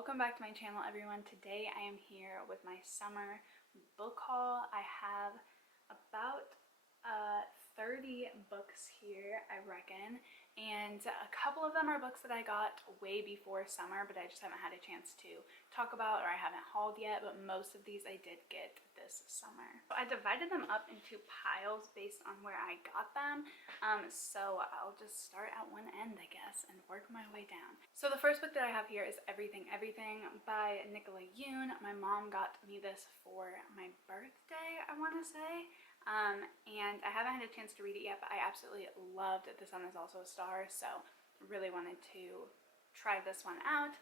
Welcome back to my channel, everyone. Today I am here with my summer book haul. I have about 30 books here, I reckon, and a couple of them are books that I got way before summer, but I just haven't had a chance to talk about, or I haven't hauled yet, but most of these I did get this summer. So I divided them up into piles based on where I got them, so I'll just start at one end, I guess, and work my way down. So the first book that I have here is Everything Everything by Nicola Yoon. My mom got me this for my birthday, I want to say. And I haven't had a chance to read it yet, but I absolutely loved The Sun Is Also a Star, so really wanted to try this one out.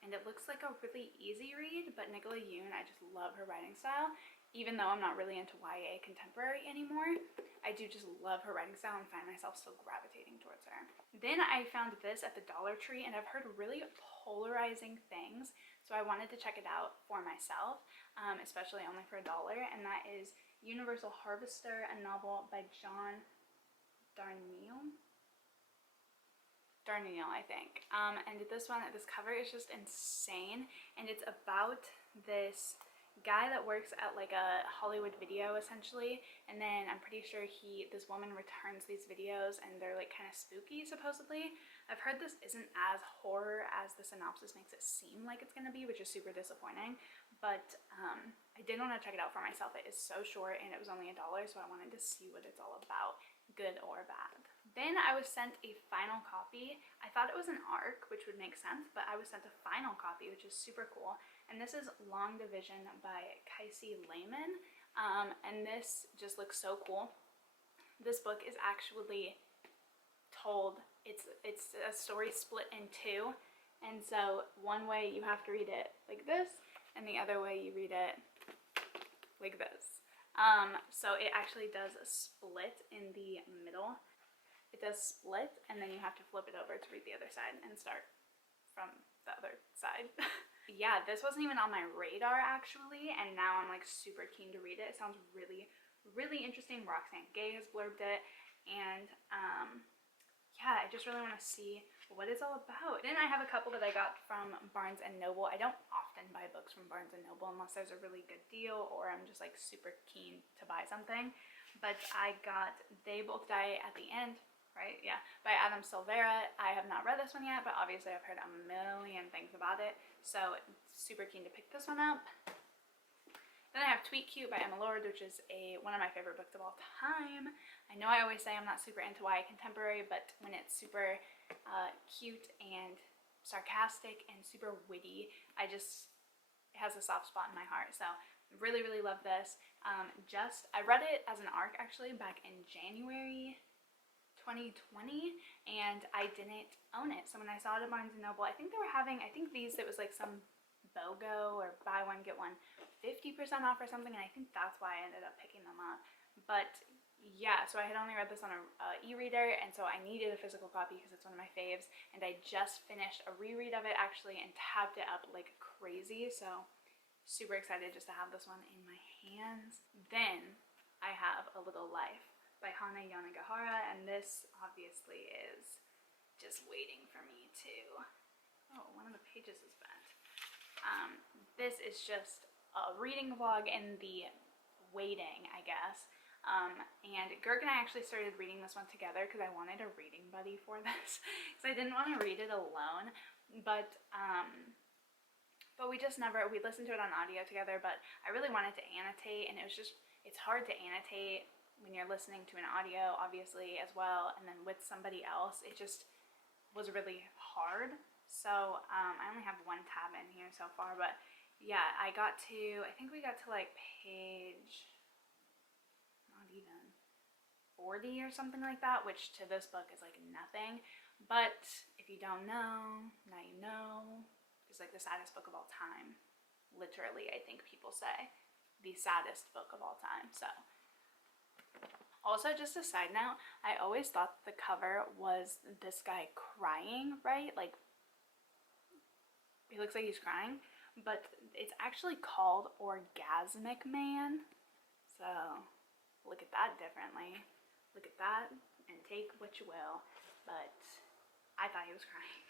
And it looks like a really easy read, but Nicola Yoon, I just love her writing style. Even though I'm not really into YA contemporary anymore, I do just love her writing style and find myself still gravitating towards her. Then I found this at the Dollar Tree, and I've heard really polarizing things, so I wanted to check it out for myself, especially only for $1, and that is Universal Harvester, a novel by John Darnielle, I think. And this cover is just insane, and it's about this guy that works at like a Hollywood video essentially, and then I'm pretty sure this woman returns these videos and they're like kind of spooky supposedly. I've heard this isn't as horror as the synopsis makes it seem like it's gonna be, which is super disappointing, but I did want to check it out for myself. It is so short and it was only $1, so I wanted to see what it's all about, good or bad. Then I was sent a final copy. I thought it was an ARC, which would make sense, but I was sent a final copy, which is super cool. And this is Long Division by Kelsey Lehman. And this just looks so cool. This book is actually told, it's a story split in two. And so one way you have to read it like this, and the other way you read it like this. So it actually does split in the middle. It does split, and then you have to flip it over to read the other side and start from the other side. Yeah, this wasn't even on my radar actually, and now I'm like super keen to read it. It sounds really, really interesting. Roxane Gay has blurbed it, and yeah, I just really want to see what it's all about. Then I have a couple that I got from Barnes & Noble. I don't often buy books from Barnes & Noble unless there's a really good deal or I'm just like super keen to buy something. But I got They Both Die at the End, right? Yeah, by Adam Silvera. I have not read this one yet, but obviously I've heard a million things about it, so super keen to pick this one up. Then I have Tweet Cute by Emma Lord, which is one of my favorite books of all time. I know I always say I'm not super into YA contemporary, but when it's super cute and sarcastic and super witty, it has a soft spot in my heart. So really, really love this. I read it as an ARC actually back in January 2020, and I didn't own it. So when I saw it at Barnes & Noble, I think they were having, it was like some BOGO or buy one get one 50% off or something, and I think that's why I ended up picking them up. But yeah, so I had only read this on a e-reader, and so I needed a physical copy because it's one of my faves, and I just finished a reread of it actually and tabbed it up like crazy, so super excited just to have this one in my hands. Then I have A Little Life by Hana Yanagihara, and this obviously is just waiting for me to, oh, one of the pages is bent. This is just a reading vlog in the waiting, I guess. And Gerg and I actually started reading this one together because I wanted a reading buddy for this, because I didn't want to read it alone. But we listened to it on audio together, but I really wanted to annotate, and it's hard to annotate when you're listening to an audio, obviously, as well, and then with somebody else, it just was really hard. So I only have one tab in here so far, but yeah, I think we got to like page, not even 40 or something like that, which to this book is like nothing. But if you don't know, now you know. It's like the saddest book of all time. Literally, I think people say the saddest book of all time. So also, just a side note, I always thought the cover was this guy crying, right? Like, he looks like he's crying, but it's actually called Orgasmic Man. So look at that differently. Look at that and take what you will. But I thought he was crying.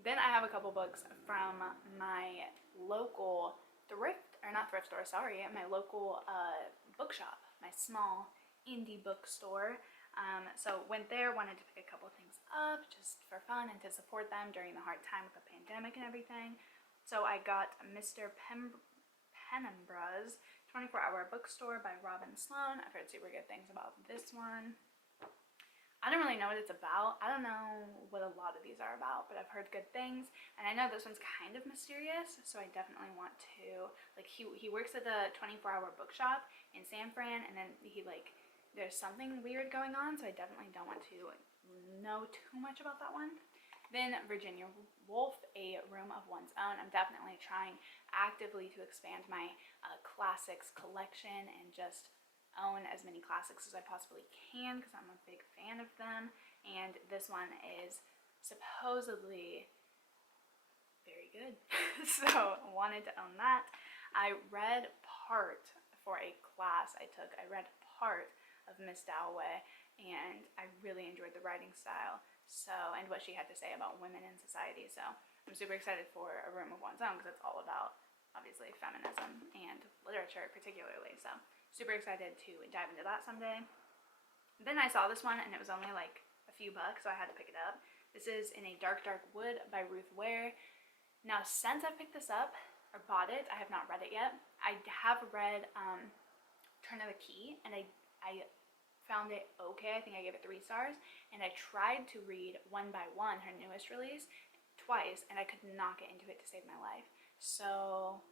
Then I have a couple books from my local thrift store, sorry, my local bookshop, my small indie bookstore. So went there, wanted to pick a couple things up just for fun and to support them during the hard time with the pandemic and everything. So I got Mr. Penumbra's 24-Hour Bookstore by Robin Sloan. I've heard super good things about this one. I don't really know what it's about. I don't know what a lot of these are about, but I've heard good things. And I know this one's kind of mysterious, so I definitely want to, like, he works at the 24-Hour Bookshop in San Fran, and then there's something weird going on, so I definitely don't want to know too much about that one. Then Virginia Woolf, A Room of One's Own. I'm definitely trying actively to expand my classics collection and just own as many classics as I possibly can because I'm a big fan of them. And this one is supposedly very good. So wanted to own that. I read part for a class I took. I read part of Miss Dalloway, and I really enjoyed the writing style. So, and what she had to say about women in society. So I'm super excited for A Room of One's Own because it's all about, obviously, feminism and literature particularly. So super excited to dive into that someday. Then I saw this one and it was only like a few bucks, so I had to pick it up. This is In a Dark, Dark Wood by Ruth Ware. Now, since I picked this up or bought it, I have not read it yet. I have read Turn of the Key, and I found it okay. I think I gave it 3 stars, and I tried to read One by One, her newest release, twice, and I could not get into it to save my life. So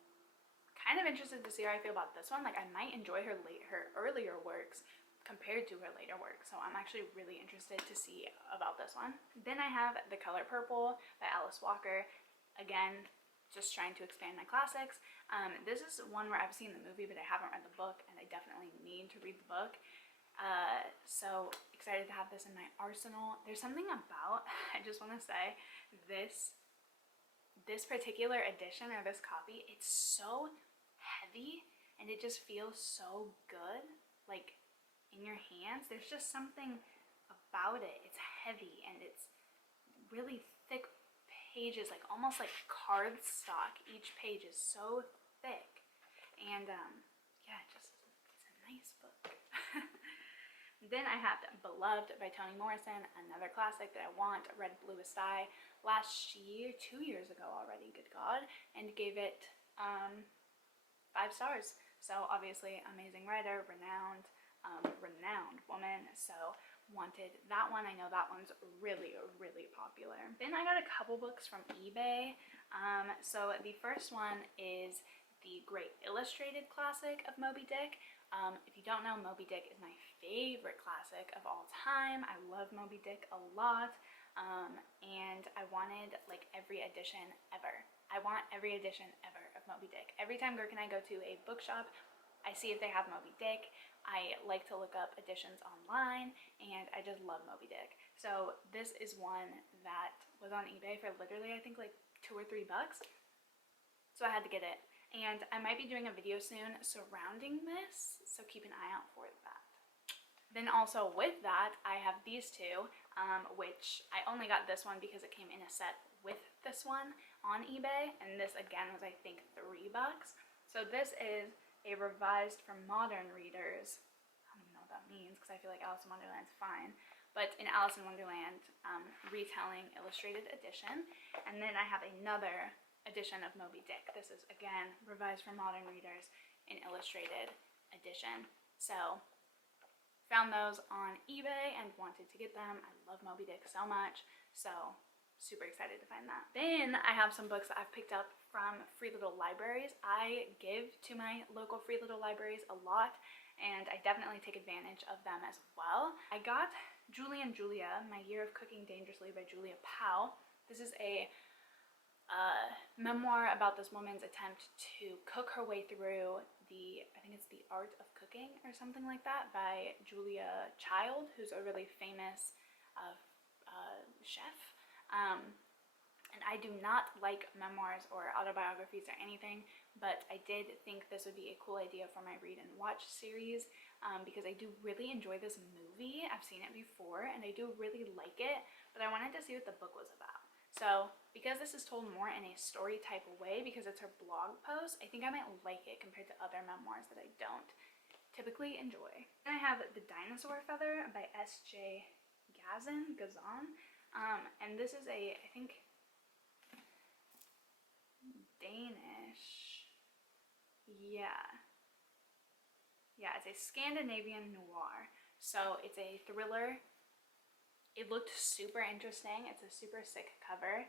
kind of interested to see how I feel about this one. Like, I might enjoy her earlier works compared to her later work, so I'm actually really interested to see about this one. Then I have The Color Purple by Alice Walker. Again, just trying to expand my classics. This is one where I've seen the movie, but I haven't read the book, and I definitely need to read the book. So excited to have this in my arsenal. There's something about, I just want to say, this particular edition or this copy, it's so heavy and it just feels so good, like in your hands. There's just something about it. It's heavy and it's really thick pages, like almost like cardstock. Each page is so thick, and yeah, it's a nice book. Then I have Beloved by Toni Morrison, another classic that I want. Read Bluest Eye last year, 2 years ago already, good God, and gave it 5 stars. So obviously amazing writer, renowned woman, so wanted that one. I know that one's really, really popular. Then I got a couple books from eBay. So the first one is the great illustrated classic of Moby Dick. If you don't know, Moby Dick is my favorite classic of all time. I love Moby Dick a lot, and I wanted like every edition ever. I want every edition ever of Moby Dick. Every time Girk and I go to a bookshop, I see if they have Moby Dick. I like to look up editions online, and I just love Moby Dick. So this is one that was on eBay for literally, I think, like $2 or $3. So I had to get it. And I might be doing a video soon surrounding this, so keep an eye out for that. Then also with that, I have these two, which I only got this one because it came in a set with this one on eBay, and this again was, I think, $3. So this is a revised for modern readers. I don't even know what that means because I feel like Alice in Wonderland's fine, but an Alice in Wonderland retelling illustrated edition. And then I have another edition of Moby Dick. This is again revised for modern readers, an illustrated edition. So found those on eBay and wanted to get them. I love Moby Dick so much, so super excited to find that. Then I have some books that I've picked up from Free Little Libraries. I give to my local Free Little Libraries a lot, and I definitely take advantage of them as well. I got Julie and Julia, My Year of Cooking Dangerously by Julia Powell. This is a memoir about this woman's attempt to cook her way through I think it's The Art of Cooking or something like that by Julia Child, who's a really famous chef. And I do not like memoirs or autobiographies or anything, but I did think this would be a cool idea for my read and watch series, because I do really enjoy this movie. I've seen it before and I do really like it, but I wanted to see what the book was about. So because this is told more in a story type way, because it's her blog post, I think I might like it compared to other memoirs that I don't typically enjoy. Then I have The Dinosaur Feather by S.J. Gazan, and this is a, I think, Danish, yeah, it's a Scandinavian noir, so it's a thriller. It looked super interesting. It's a super sick cover,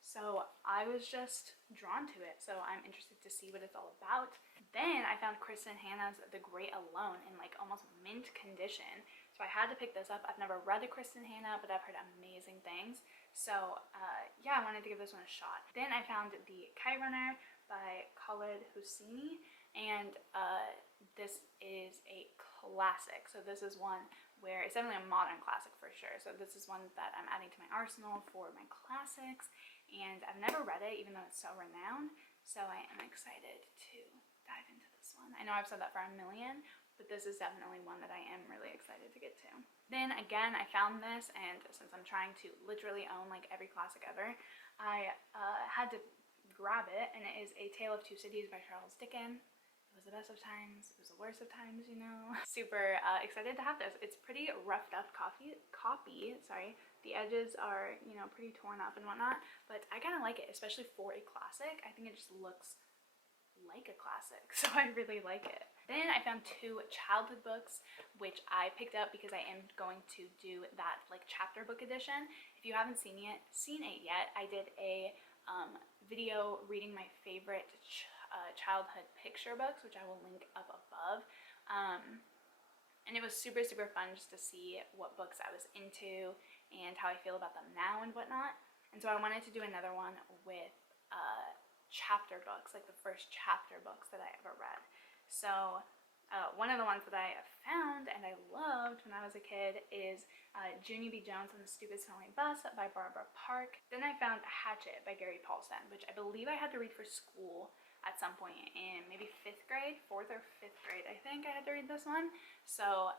so I was just drawn to it, so I'm interested to see what it's all about. Then I found Kristen Hanna's The Great Alone in like almost mint condition, so I had to pick this up. I've never read a Kristen Hanna, but I've heard amazing things, so yeah, I wanted to give this one a shot. Then I found The Kite Runner by Khaled Hosseini, and this is a classic. So this is one where it's definitely a modern classic for sure, so this is one that I'm adding to my arsenal for my classics, and I've never read it even though it's so renowned, so I am excited to dive into this one. I know I've said that for a million, but this is definitely one that I am really excited to get to. Then again, I found this, and since I'm trying to literally own like every classic ever, I had to grab it, and it is A Tale of Two Cities by Charles Dickens. It was the best of times, it was the worst of times, you know. Super excited to have this. It's pretty roughed up copy, sorry. The edges are, you know, pretty torn up and whatnot, but I kind of like it, especially for a classic. I think it just looks like a classic, so I really like it. Then I found two childhood books, which I picked up because I am going to do that like chapter book edition. If you haven't seen it yet, I did a video reading my favorite childhood picture books, which I will link up above, and it was super fun just to see what books I was into and how I feel about them now and whatnot. And so I wanted to do another one with chapter books, like the first chapter books that I ever read. So one of the ones that I found and I loved when I was a kid is Junie B. Jones and the Stupid Smelling Bus by Barbara Park. Then I found Hatchet by Gary Paulsen, which I believe I had to read for school at some point in maybe 5th grade, 4th or 5th grade, I think I had to read this one. So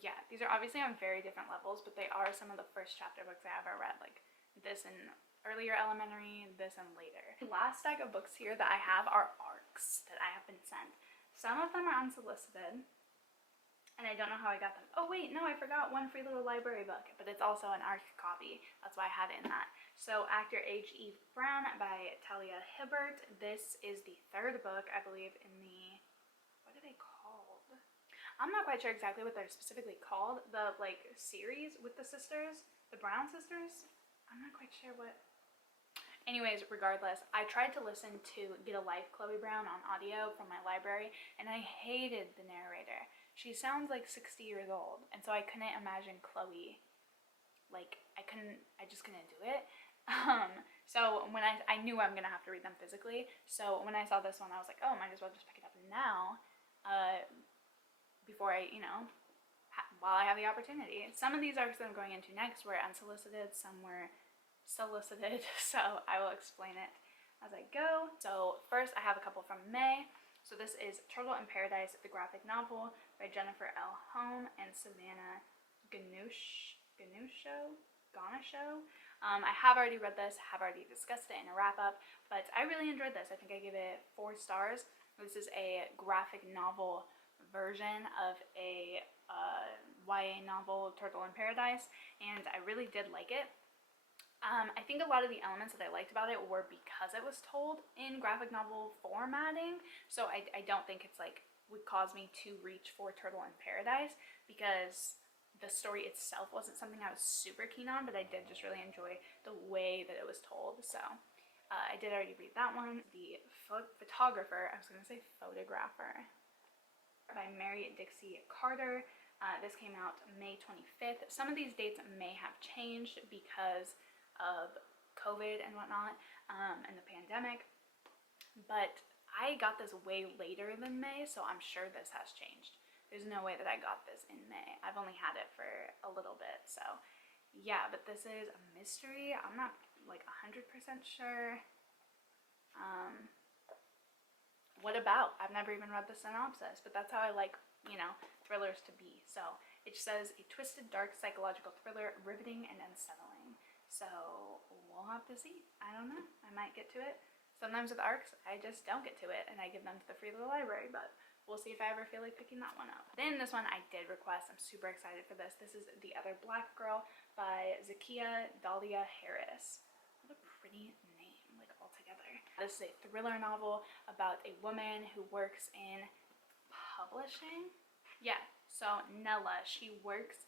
yeah, these are obviously on very different levels, but they are some of the first chapter books I ever read, like this in earlier elementary, this and later. The last stack of books here that I have are ARCs that I have been sent. Some of them are unsolicited, and I don't know how I got them. Oh wait, no, I forgot one free little library book, but it's also an ARC copy. That's why I had it in that. So Actor H.E. Brown by Talia Hibbert. This is the 3rd book, I believe, in the, what are they called? I'm not quite sure exactly what they're specifically called. The like series with the sisters, the Brown sisters? I'm not quite sure what. Anyways, regardless, I tried to listen to Get a Life, Chloe Brown on audio from my library, and I hated the narrator. She sounds like 60 years old, and so I couldn't imagine Chloe, like, I just couldn't do it. So when I knew I'm gonna have to read them physically, so when I saw this one, I was like, oh, might as well just pick it up now, before I, you know, while I have the opportunity. Some of these arcs that I'm going into next were unsolicited, some were solicited, so I will explain it as I go. So first I have a couple from May. So this is Turtle in Paradise, the graphic novel by Jennifer L. Home and Savannah Ganucho. I have already read this, have already discussed it in a wrap-up, but I really enjoyed this. I think I give it 4 stars. This is a graphic novel version of a YA novel, Turtle in Paradise, and I really did like it. I think a lot of the elements that I liked about it were because it was told in graphic novel formatting, so I don't think it's like would cause me to reach for Turtle in Paradise, because the story itself wasn't something I was super keen on, but I did just really enjoy the way that it was told. So I did already read that one. The Photographer, I was going to say Photographer, by Mary Dixie Carter. This came out May 25th. Some of these dates may have changed because of COVID and whatnot, and the pandemic, but I got this way later than May, so I'm sure this has changed. There's no way that I got this in May. I've only had it for a little bit, so yeah, but this is a mystery. I'm not like 100% sure. What about? I've never even read the synopsis, but that's how I like, you know, thrillers to be. So it says a twisted, dark psychological thriller, riveting and unsettling. So we'll have to see. I don't know. I might get to it. Sometimes with ARCs, I just don't get to it and I give them to the free little library, but we'll see if I ever feel like picking that one up. Then this one I did request. I'm super excited for this. This is The Other Black Girl by Zakiya Dahlia Harris. What a pretty name, like altogether. This is a thriller novel about a woman who works in publishing. Yeah, so Nella, she works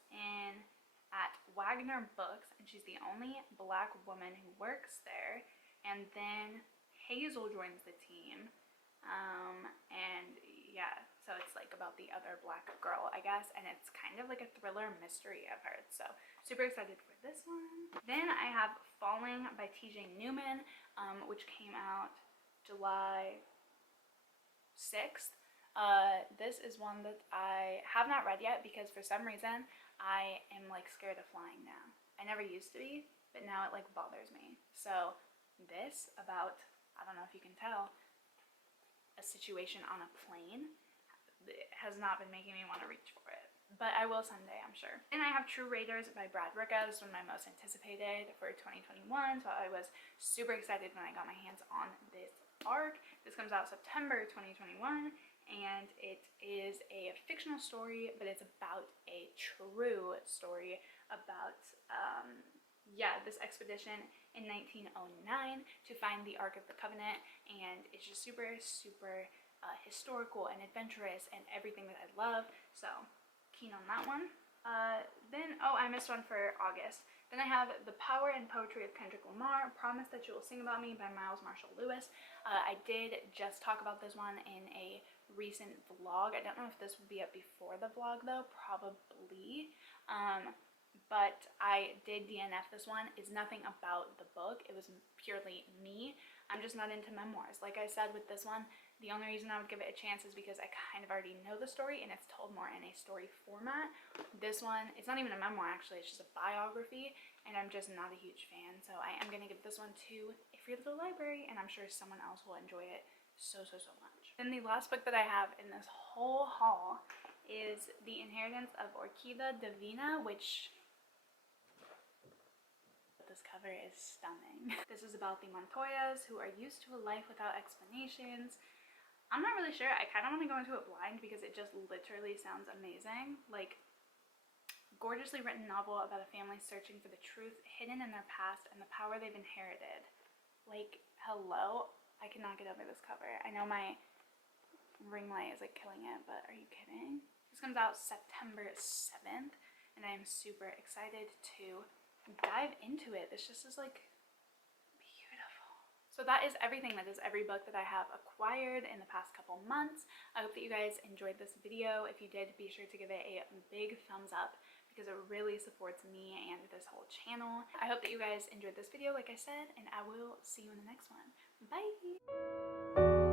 at Wagner Books, and she's the only black woman who works there. And then Hazel joins the team, and yeah, so it's like about the other black girl, I guess, and it's kind of like a thriller mystery I've heard, so super excited for this one. Then I have Falling by TJ Newman, which came out July 6th. This is one that I have not read yet because for some reason I am like scared of flying now. I never used to be, but now it like bothers me. So this about, I don't know if you can tell, a situation on a plane has not been making me want to reach for it. But I will someday, I'm sure. And I have True Raiders by Brad Ricka. This was my most anticipated for 2021, so I was super excited when I got my hands on this ARC. This comes out September 2021. And it is a fictional story, but it's about a true story about, this expedition in 1909 to find the Ark of the Covenant, and it's just super, super historical and adventurous and everything that I love, so keen on that one. Then, I missed one for August. Then I have The Power and Poetry of Kendrick Lamar, Promise That You Will Sing About Me by Miles Marshall Lewis. I did just talk about this one in a recent vlog. I don't know if this would be up before the vlog though, probably. But I did DNF this one. It's nothing about the book. It was purely me. I'm just not into memoirs. Like I said with this one, the only reason I would give it a chance is because I kind of already know the story and it's told more in a story format. This one, it's not even a memoir actually, it's just a biography, and I'm just not a huge fan. So I am going to give this one to a free little library, and I'm sure someone else will enjoy it so, so, so much. Then the last book that I have in this whole haul is The Inheritance of Orquídea Divina, which... this cover is stunning. This is about the Montoyas, who are used to a life without explanations. I'm not really sure. I kind of want to go into it blind because it just literally sounds amazing. Like, gorgeously written novel about a family searching for the truth hidden in their past and the power they've inherited. Like, hello? I cannot get over this cover. I know my ring light is like killing it, but are you kidding? This comes out September 7th, and I am super excited to dive into it. This just is like beautiful. So that is everything. That is every book that I have acquired in the past couple months. I hope that you guys enjoyed this video. If you did, be sure to give it a big thumbs up because it really supports me and this whole channel. I hope that you guys enjoyed this video, like I said, and I will see you in the next one. Bye!